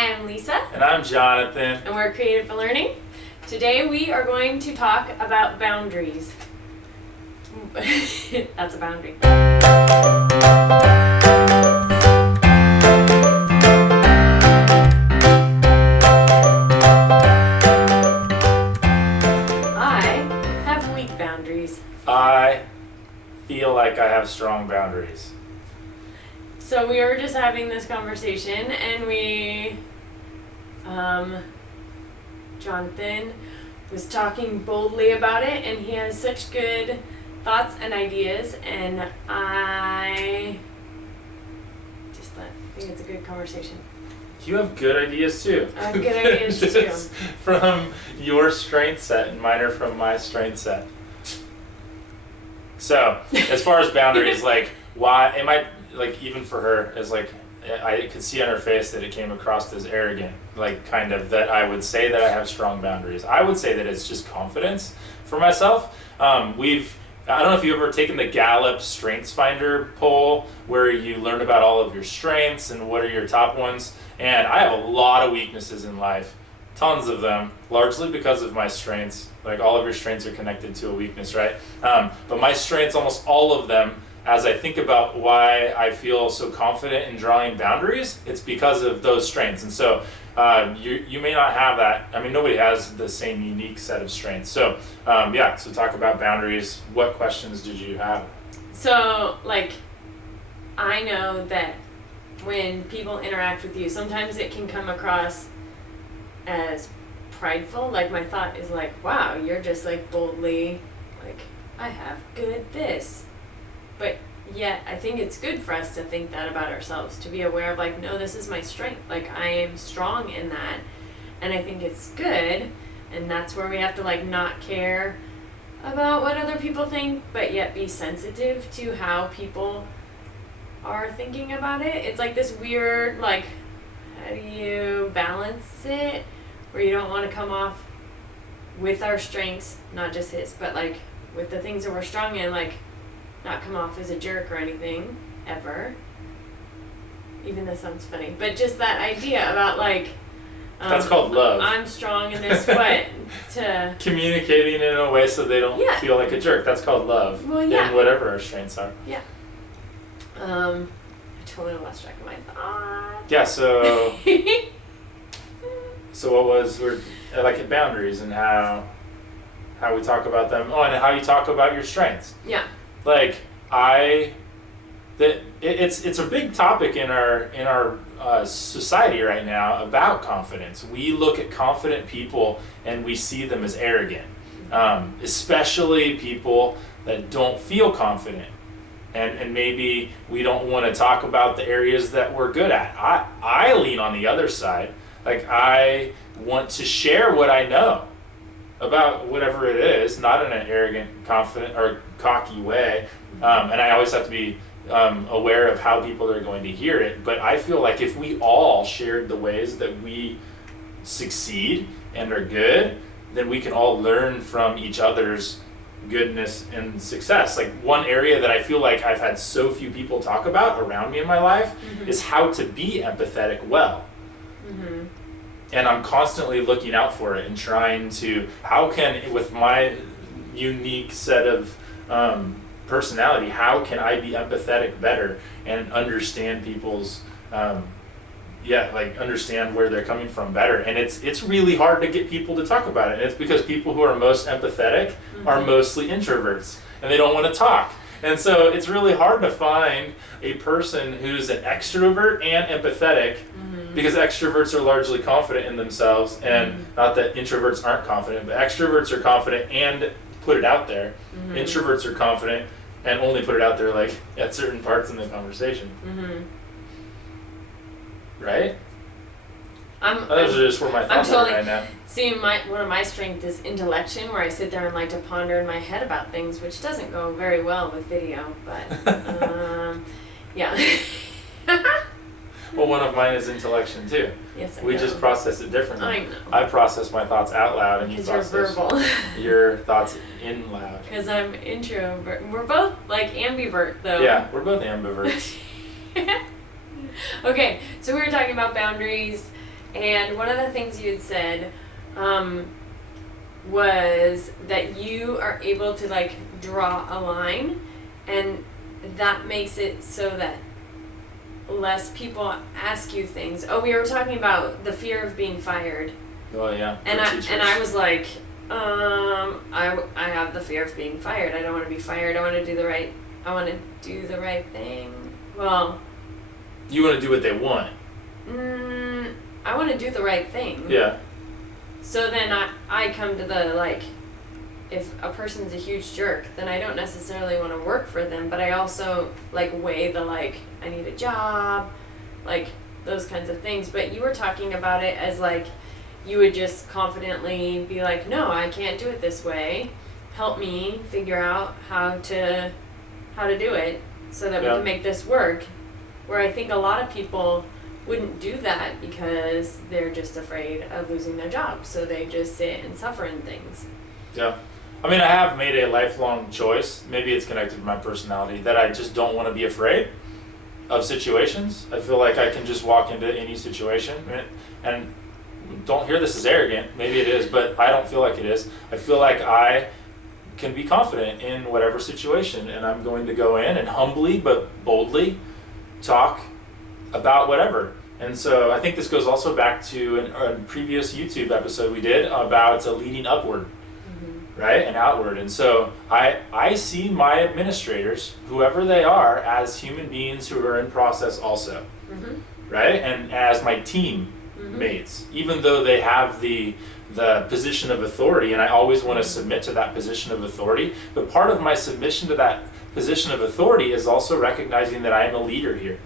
Hi, I'm Lisa. And I'm Jonathan. And we're Creative for Learning. Today we are going to talk about boundaries. That's a boundary. I have weak boundaries. I feel like I have strong boundaries. So we were just having this conversation and Jonathan was talking boldly about it, and he has such good thoughts and ideas, and I think it's a good conversation. You have good ideas too. I have good ideas too. Just from your strength set, and mine are from my strength set. So, as far as boundaries, like, why am I, like, even for her, is like, I could see on her face that it came across as arrogant, like, kind of, that I would say that I have strong boundaries. I would say that it's just confidence for myself. I don't know if you've ever taken the Gallup Strengths Finder poll, where you learn about all of your strengths and what are your top ones. And I have a lot of weaknesses in life, tons of them, largely because of my strengths. Like, all of your strengths are connected to a weakness, right? But my strengths, almost all of them, as I think about why I feel so confident in drawing boundaries, it's because of those strengths. And so you may not have that. I mean, nobody has the same unique set of strengths. So so talk about boundaries. What questions did you have? So, like, I know that when people interact with you, sometimes it can come across as prideful. Like, my thought is like, wow, you're just like boldly like, I have good this. But yet I think it's good for us to think that about ourselves, to be aware of, like, no, this is my strength. Like, I am strong in that, and I think it's good. And that's where we have to, like, not care about what other people think, but yet be sensitive to how people are thinking about it. It's like this weird, like, how do you balance it, where you don't want to come off with our strengths, not just his, but, like, with the things that we're strong in, like, not come off as a jerk or anything, ever. Even this sounds funny, but just that idea about, like, that's called love. I'm strong in this, what, to communicating in a way so they don't feel like a jerk. That's called love. Well, yeah. And whatever our strengths are. Yeah. I totally lost track of my thought. Yeah, so we're like boundaries and how we talk about them. Oh, and how you talk about your strengths. Yeah. Like, it's a big topic in our society right now about confidence. We look at confident people and we see them as arrogant, especially people that don't feel confident. And maybe we don't want to talk about the areas that we're good at. I lean on the other side. Like, I want to share what I know about whatever it is, not in an arrogant, confident, or cocky way. And I always have to be aware of how people are going to hear it. But I feel like if we all shared the ways that we succeed and are good, then we can all learn from each other's goodness and success. Like, one area that I feel like I've had so few people talk about around me in my life is how to be empathetic well. Mm-hmm. And I'm constantly looking out for it and trying to, how can, with my unique set of personality, how can I be empathetic better and understand people's, understand where they're coming from better. And it's really hard to get people to talk about it. And it's because people who are most empathetic are mostly introverts and they don't want to talk. And so it's really hard to find a person who's an extrovert and empathetic, because extroverts are largely confident in themselves, and not that introverts aren't confident, but extroverts are confident and put it out there. Introverts are confident and only put it out there, like, at certain parts in the conversation. Right? Those are just where my thoughts are right now. See, one of my strengths is intellection, where I sit there and like to ponder in my head about things, which doesn't go very well with video, but yeah. Well, one of mine is intellection too. Yes, I We know. just process it differently. I know. I process my thoughts out loud, and you Because you're process verbal. your thoughts in loud. Because I'm introvert. We're both like ambivert, though. Yeah, we're both ambiverts. Okay, so we were talking about boundaries, And one of the things you had said was that you are able to like draw a line, and that makes it so that less people ask you things. Oh, we were talking about the fear of being fired. Oh yeah. And I was like, I have the fear of being fired. I don't want to be fired. I want to do the right thing. Well, you want to do what they want. I want to do the right thing. Yeah. So then I come to the like, if a person's a huge jerk, then I don't necessarily want to work for them, but I also like weigh the like, I need a job, like those kinds of things. But you were talking about it as like, you would just confidently be like, no, I can't do it this way. Help me figure out how to do it so that we can make this work. Where I think a lot of people wouldn't do that because they're just afraid of losing their job. So they just sit and suffer in things. Yeah. I mean, I have made a lifelong choice. Maybe it's connected to my personality that I just don't want to be afraid of situations. I feel like I can just walk into any situation, and don't hear this as arrogant. Maybe it is, but I don't feel like it is. I feel like I can be confident in whatever situation, and I'm going to go in and humbly but boldly talk about whatever. And so I think this goes also back to a previous YouTube episode we did about leading upward, right, and outward. And so I see my administrators, whoever they are, as human beings who are in process also, right, and as my team mates, even though they have the position of authority, and I always want to submit to that position of authority. But part of my submission to that position of authority is also recognizing that I am a leader here.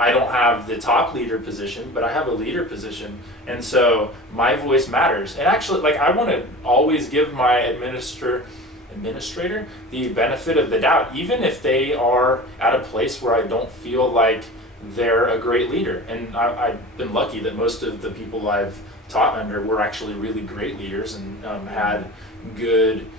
I don't have the top leader position, but I have a leader position, and so my voice matters. And actually, like, I want to always give my administrator the benefit of the doubt, even if they are at a place where I don't feel like they're a great leader. And I've been lucky that most of the people I've taught under were actually really great leaders and had good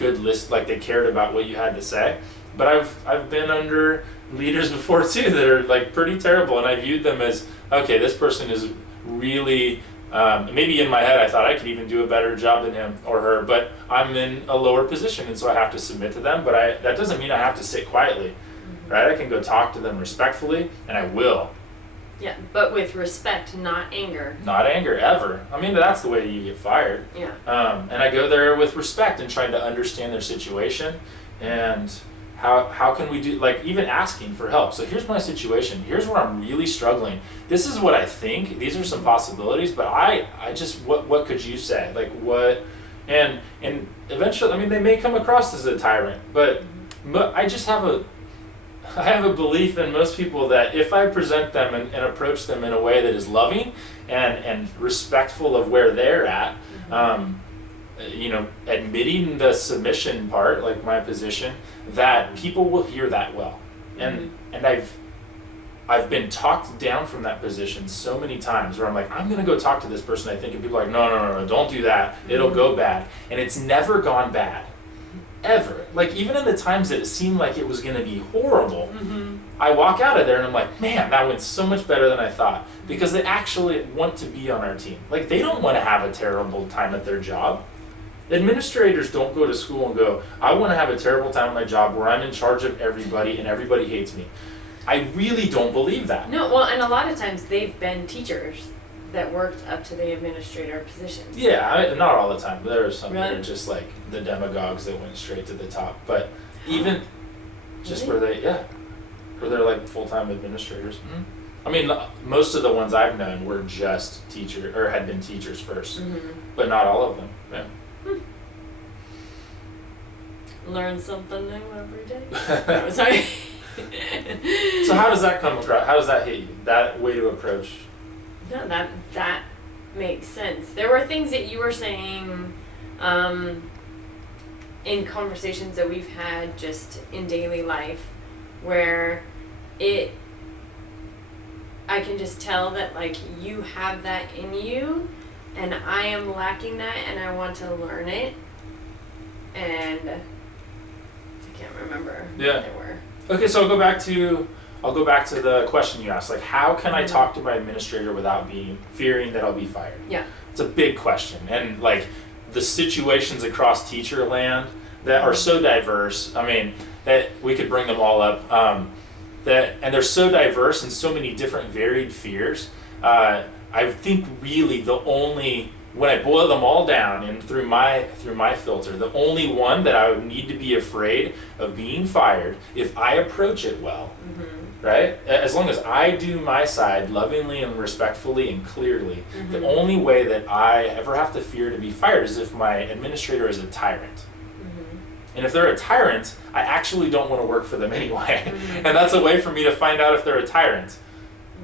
list, like they cared about what you had to say. But I've been under leaders before too that are like pretty terrible, and I viewed them as, okay, this person is really maybe in my head I thought I could even do a better job than him or her, but I'm in a lower position, and so I have to submit to them. But that doesn't mean I have to sit quietly, right? I can go talk to them respectfully, and I will. Yeah, but with respect, not anger. Not anger, ever. I mean, that's the way you get fired. Yeah. And I go there with respect and trying to understand their situation, and how can we do, like, even asking for help. So here's my situation. Here's where I'm really struggling. This is what I think. These are some possibilities, but I just, what could you say? Like, what? And eventually, I mean, they may come across as a tyrant, but I just have a belief in most people that if I present them and approach them in a way that is loving and respectful of where they're at, admitting the submission part, like my position, that people will hear that well. And I've been talked down from that position so many times where I'm like, I'm gonna go talk to this person, I think, and people are like, no, don't do that, it'll go bad. And it's never gone bad. Ever. Like, even in the times that it seemed like it was going to be horrible, I walk out of there and I'm like, man, that went so much better than I thought, because they actually want to be on our team. Like, they don't want to have a terrible time at their job. Administrators don't go to school and go, I want to have a terrible time at my job where I'm in charge of everybody and everybody hates me. I really don't believe that. No, well, and a lot of times they've been teachers that worked up to the administrator position. Yeah, not all the time. There are some that are just like the demagogues that went straight to the top. But even just where they're like full-time administrators. I mean, most of the ones I've known were just teachers or had been teachers first, but not all of them. Yeah. Learn something new every day. No, sorry. So how does that come across? How does that hit you? That way to approach? No, that makes sense. There were things that you were saying in conversations that we've had just in daily life where I can just tell that, like, you have that in you and I am lacking that and I want to learn it, and I can't remember what they were. Okay, so I'll go back to I'll go back to the question you asked, like, how can I talk to my administrator without fearing that I'll be fired? Yeah. It's a big question. And like the situations across teacher land that are so diverse, I mean, that we could bring them all up, and they're so diverse and so many different varied fears. I think really when I boil them all down and through my filter, the only one that I would need to be afraid of being fired if I approach it well, right? As long as I do my side lovingly and respectfully and clearly, the only way that I ever have to fear to be fired is if my administrator is a tyrant. And if they're a tyrant, I actually don't want to work for them anyway. And that's a way for me to find out if they're a tyrant,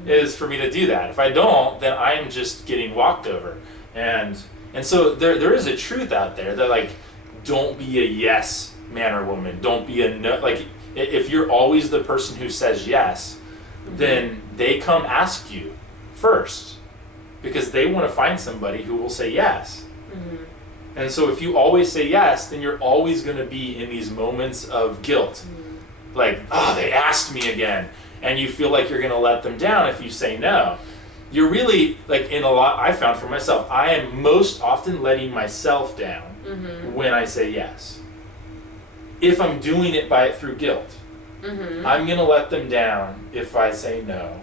is for me to do that. If I don't, then I am just getting walked over. And so there is a truth out there that, like, don't be a yes man or woman. Don't be a no. Like, if you're always the person who says yes, then they come ask you first because they want to find somebody who will say yes. And so if you always say yes, then you're always going to be in these moments of guilt. Like, oh, they asked me again. And you feel like you're going to let them down if you say no. You're really, like, in a lot, I found for myself, I am most often letting myself down when I say yes. If I'm doing it through guilt, I'm going to let them down if I say no.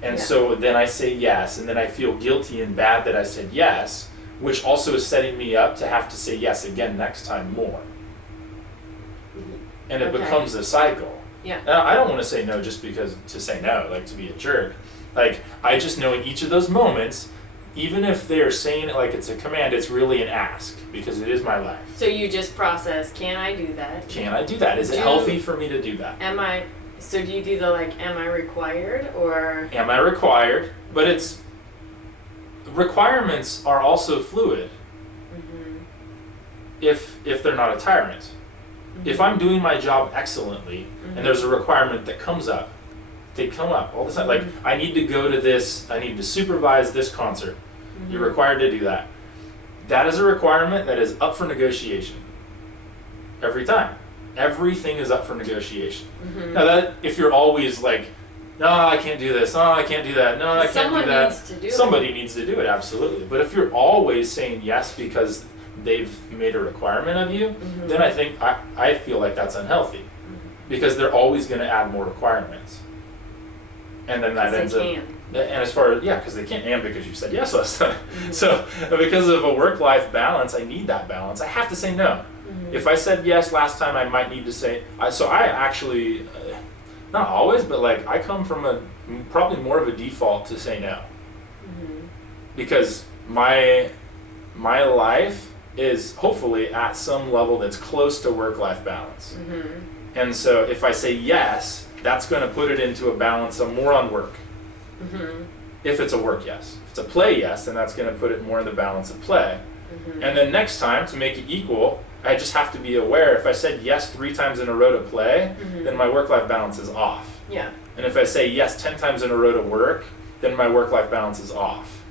And so then I say yes, and then I feel guilty and bad that I said yes, which also is setting me up to have to say yes again next time more. And it becomes a cycle. Yeah. Now, I don't want to say no just because to say no, like to be a jerk. Like, I just know in each of those moments, even if they're saying it like it's a command, it's really an ask because it is my life. So you just process, can I do that? Can I do that? Is it healthy for me to do that? So do you do the, like, am I required or? Am I required? But requirements are also fluid if they're not a tyrant. If I'm doing my job excellently and there's a requirement that comes up, they come up all the time. Like, I need to go to this, I need to supervise this concert. You're required to do that. That is a requirement that is up for negotiation. Every time. Everything is up for negotiation. Now that, if you're always like, no, I can't do this, no, I can't do that, no, I can't do that. Somebody needs to do it, absolutely. But if you're always saying yes because they've made a requirement of you, then I think, I feel like that's unhealthy. Because they're always going to add more requirements. And then that ends up, and as far as, because they can't, and because you said yes last time. So because of a work-life balance, I need that balance. I have to say no. If I said yes last time, I might need to say, so I actually, not always, but like, I come from probably more of a default to say no. Because my life is hopefully at some level that's close to work-life balance. And so if I say yes, that's going to put it into a balance of more on work. If it's a work yes. If it's a play yes, then that's going to put it more in the balance of play. And then next time, to make it equal, I just have to be aware, if I said yes 3 times in a row to play, then my work-life balance is off. Yeah. And if I say yes 10 times in a row to work, then my work-life balance is off.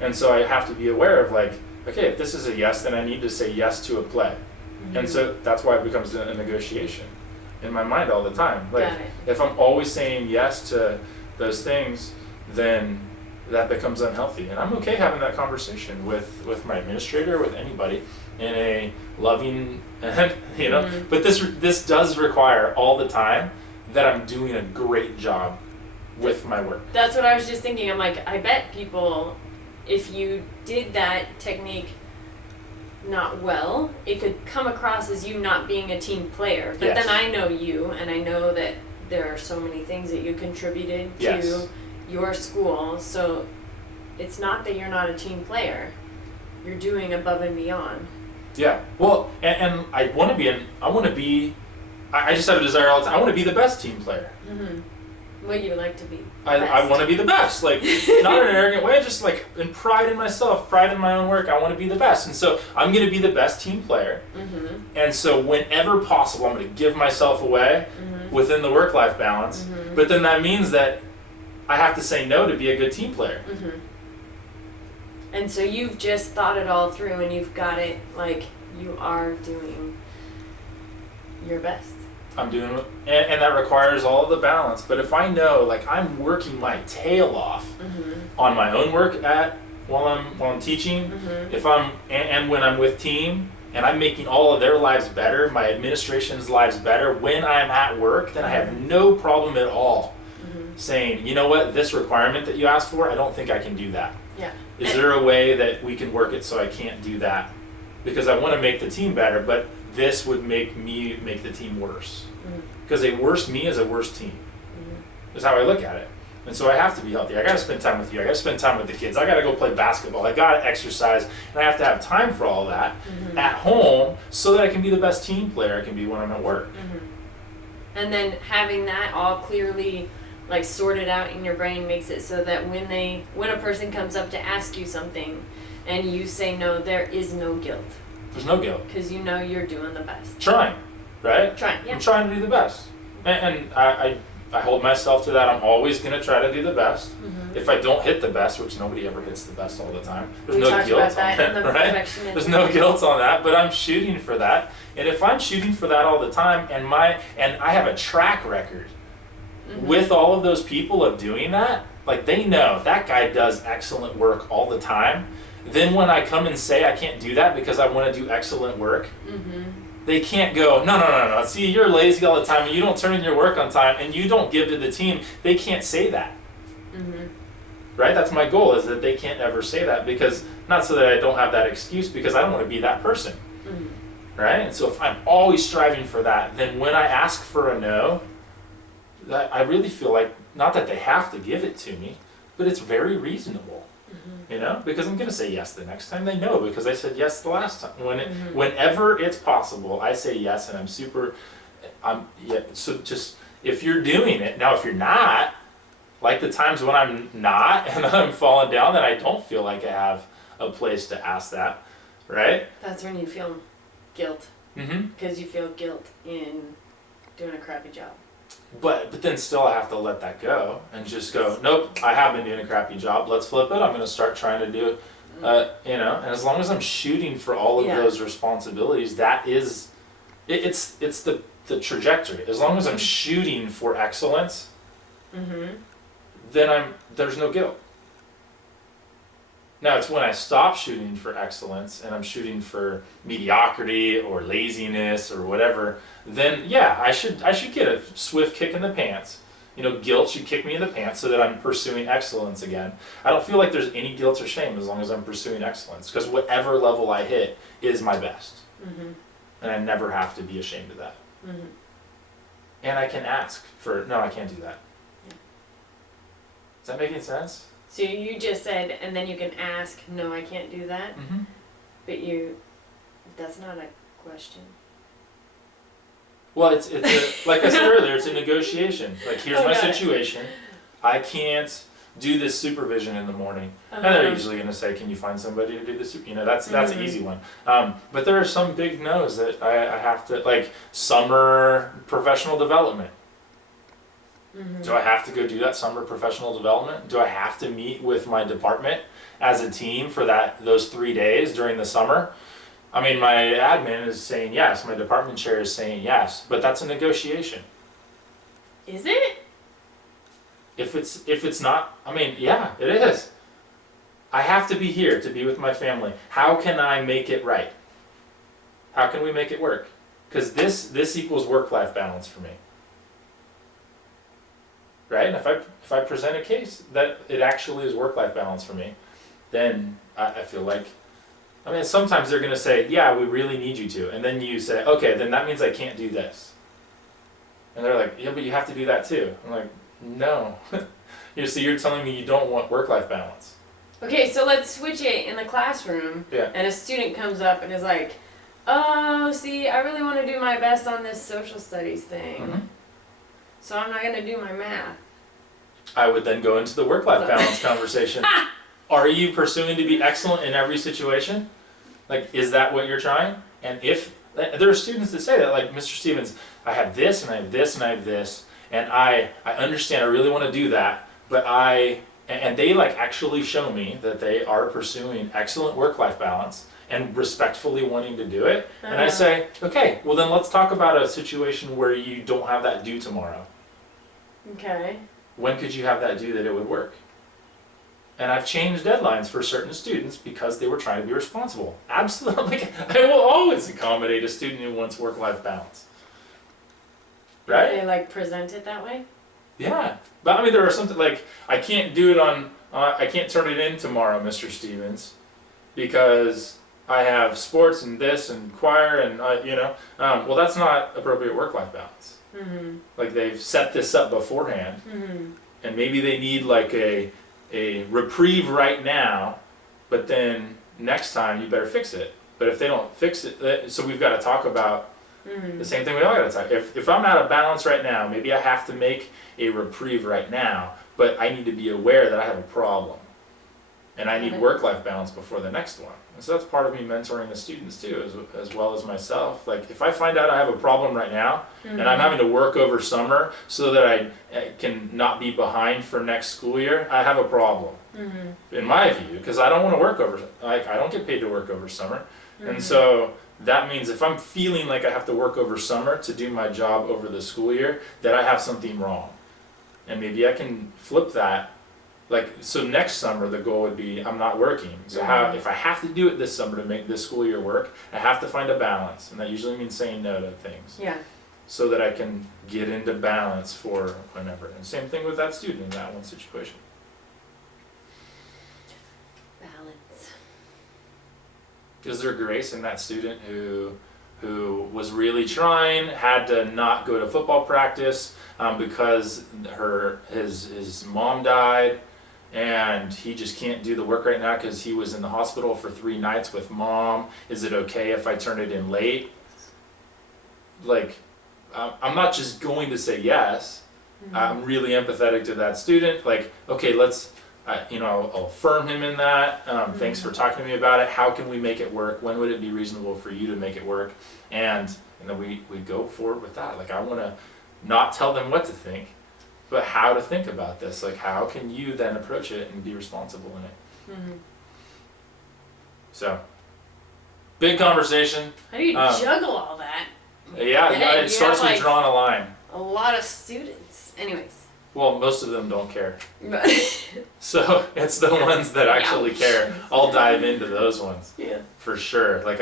And so I have to be aware of, like, okay, if this is a yes, then I need to say yes to a play. And so that's why it becomes a negotiation in my mind all the time. Like, if I'm always saying yes to those things, then that becomes unhealthy. And I'm okay having that conversation with my administrator, with anybody, in a loving, you know, but this does require all the time that I'm doing a great job with my work. That's what I was just thinking. I'm like, I bet people, if you did that technique not well, it could come across as you not being a team player. But then I know you, and I know that there are so many things that you contributed to your school. So it's not that you're not a team player. You're doing above and beyond. Yeah. Well, and I want to be, I just have a desire all the time. I want to be the best team player. Well, you like to be I want to be the best, like, not in an arrogant way, just like in pride in myself, pride in my own work. I want to be the best, and so I'm going to be the best team player. And so whenever possible, I'm going to give myself away within the work-life balance. But then that means that I have to say no to be a good team player. And so you've just thought it all through, and you've got it, like, you are doing your best. I'm doing, and that requires all of the balance. But if I know, like, I'm working my tail off on my own work while I'm teaching, if and when I'm with team, and I'm making all of their lives better, my administration's lives better when I'm at work, then I have no problem at all saying, you know what, this requirement that you asked for, I don't think I can do that. Yeah. Is there a way that we can work it so I can't do that? Because I want to make the team better, but this would make the team worse. Because a worse me is a worse team. Is how I look at it. And so I have to be healthy. I got to spend time with you. I got to spend time with the kids. I got to go play basketball. I got to exercise. And I have to have time for all that at home so that I can be the best team player I can be when I'm at work. And then having that all clearly like sorted out in your brain makes it so that when a person comes up to ask you something and you say no, there is no guilt. There's no guilt. Because you know you're doing the best. Trying, right? Trying, yeah. I'm trying to do the best. And I hold myself to that. I'm always going to try to do the best. If I don't hit the best, which nobody ever hits the best all the time, there's no guilt on that, right? There's no guilt on that, but I'm shooting for that. And if I'm shooting for that all the time, and I have a track record with all of those people of doing that, like they know that guy does excellent work all the time, then when I come and say I can't do that because I want to do excellent work, they can't go, no, see, you're lazy all the time and you don't turn in your work on time and you don't give to the team. They can't say that. Right? That's my goal, is that they can't ever say that, because not so that I don't have that excuse, because I don't want to be that person. Right? And so if I'm always striving for that, then when I ask for a no, that I really feel like, not that they have to give it to me, but it's very reasonable. You know, because I'm going to say yes the next time. They know because I said yes the last time. Whenever it's possible, I say yes, and so just, if you're doing it, now if you're not, like the times when I'm not and I'm falling down, then I don't feel like I have a place to ask that, right? That's when you feel guilt. Because you feel guilt in doing a crappy job. But then still I have to let that go and just go, nope, I have been doing a crappy job. Let's flip it. I'm going to start trying to do it, and as long as I'm shooting for all of those responsibilities, that is, it's the trajectory. As long as I'm shooting for excellence, then there's no guilt. Now it's when I stop shooting for excellence and I'm shooting for mediocrity or laziness or whatever, then yeah, I should get a swift kick in the pants. Guilt should kick me in the pants so that I'm pursuing excellence again. I don't feel like there's any guilt or shame as long as I'm pursuing excellence, because whatever level I hit is my best. And I never have to be ashamed of that. And I can ask for, no, I can't do that. Is that making sense? So you just said, and then you can ask, no, I can't do that. But that's not a question. Well, it's like I said earlier, it's a negotiation. Like, here's my situation. I can't do this supervision in the morning. And they're usually going to say, can you find somebody to do this? That's an easy one. But there are some big no's that I have to, like summer professional development. Do I have to go do that summer professional development? Do I have to meet with my department as a team for those 3 days during the summer? I mean, my admin is saying yes, my department chair is saying yes, but that's a negotiation. Is it? If it's not, I mean, yeah, it is. I have to be here to be with my family. How can I make it right? How can we make it work? Because this equals work-life balance for me. Right? And if I present a case that it actually is work-life balance for me, then I feel like, I mean, sometimes they're going to say, yeah, we really need you to. And then you say, okay, then that means I can't do this. And they're like, yeah, but you have to do that too. I'm like, no. So you're telling me you don't want work-life balance. Okay, so let's switch it in the classroom. Yeah. And a student comes up and is like, oh, see, I really want to do my best on this social studies thing. So I'm not going to do my math. I would then go into the work-life balance conversation. Are you pursuing to be excellent in every situation? Like, is that what you're trying? And if there are students that say that, like, Mr. Stevens, I have this and I have this and I have this, and I understand I really want to do that, but and they like actually show me that they are pursuing excellent work-life balance, and respectfully wanting to do it. And I Uh-huh. say, okay, well then let's talk about a situation where you don't have that due tomorrow. Okay. When could you have that due that it would work? And I've changed deadlines for certain students because they were trying to be responsible. Absolutely. I will always accommodate a student who wants work-life balance. Right? They like present it that way? Yeah. But I mean, there are something like, I can't do it on, I can't turn it in tomorrow, Mr. Stevens, because I have sports and this and choir and, well, that's not appropriate work-life balance. Mm-hmm. Like they've set this up beforehand, Mm-hmm. and maybe they need like a reprieve right now, but then next time you better fix it. But if they don't fix it, so we've got to talk about Mm-hmm. the same thing we all got to talk. If I'm out of balance right now, maybe I have to make a reprieve right now, but I need to be aware that I have a problem. And I need Okay. work-life balance before the next one. And so that's part of me mentoring the students too, as well as myself. Like if I find out I have a problem right now, Mm-hmm. and I'm having to work over summer so that I can not be behind for next school year, I have a problem. Mm-hmm. In my view, because I don't want to work over, like I don't get paid to work over summer. And so that means if I'm feeling like I have to work over summer to do my job over the school year, that I have something wrong. And maybe I can flip that. Like, so next summer the goal would be I'm not working. So if I have to do it this summer to make this school year work, I have to find a balance. And that usually means saying no to things. Yeah. So that I can get into balance for whenever. And same thing with that student in that one situation. Balance. Is there grace in that student who was really trying, had to not go to football practice because his mom died, and he just can't do the work right now because he was in the hospital for 3 nights with mom? Is it okay if I turn it in late? Like, I'm not just going to say yes. Mm-hmm. I'm really empathetic to that student. Like, okay, I'll affirm him in that. Thanks for talking to me about it. How can we make it work? When would it be reasonable for you to make it work? And then we go forward with that. Like, I want to not tell them what to think, but how to think about this. Like, how can you then approach it and be responsible in it? Mm-hmm. So, big conversation. How do you Um, juggle all that? Yeah, Yeah, it you starts have, with like- drawing a line. A lot of students. Anyways. Well, most of them don't care. But So it's the ones that actually Ouch. care. I'll dive into those ones yeah. for sure. Like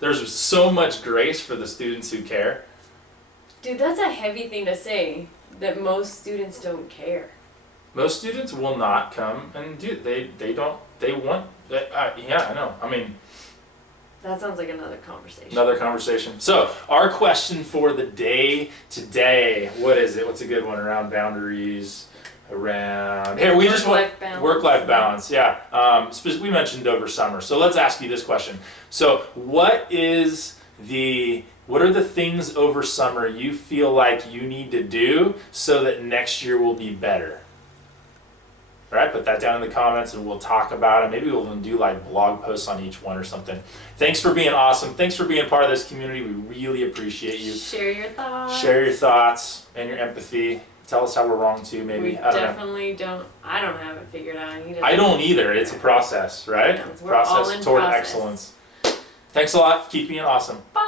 there's so much grace for the students who care. Dude, that's a heavy thing to say, that most students don't care. Most students will not come and do it. They want, yeah, I know. I mean, That sounds like another conversation. another conversation. So our question for the day today, what is it? What's a good one around boundaries? Around here, we just want Work-life balance. work-life balance. Yeah, we mentioned over summer. So let's ask you this question. So what are the things over summer you feel like you need to do so that next year will be better? All right, put that down in the comments and we'll talk about it. Maybe we'll even do like blog posts on each one or something. Thanks for being awesome. Thanks for being part of this community. We really appreciate you. Share your thoughts. Share your thoughts and your empathy. Tell us how we're wrong too, maybe. We I don't know. definitely don't. I don't have it figured out. I don't either. It's a process, right? Yeah, It's a we're all process in toward process. excellence. Thanks a lot. Keep being awesome. Bye.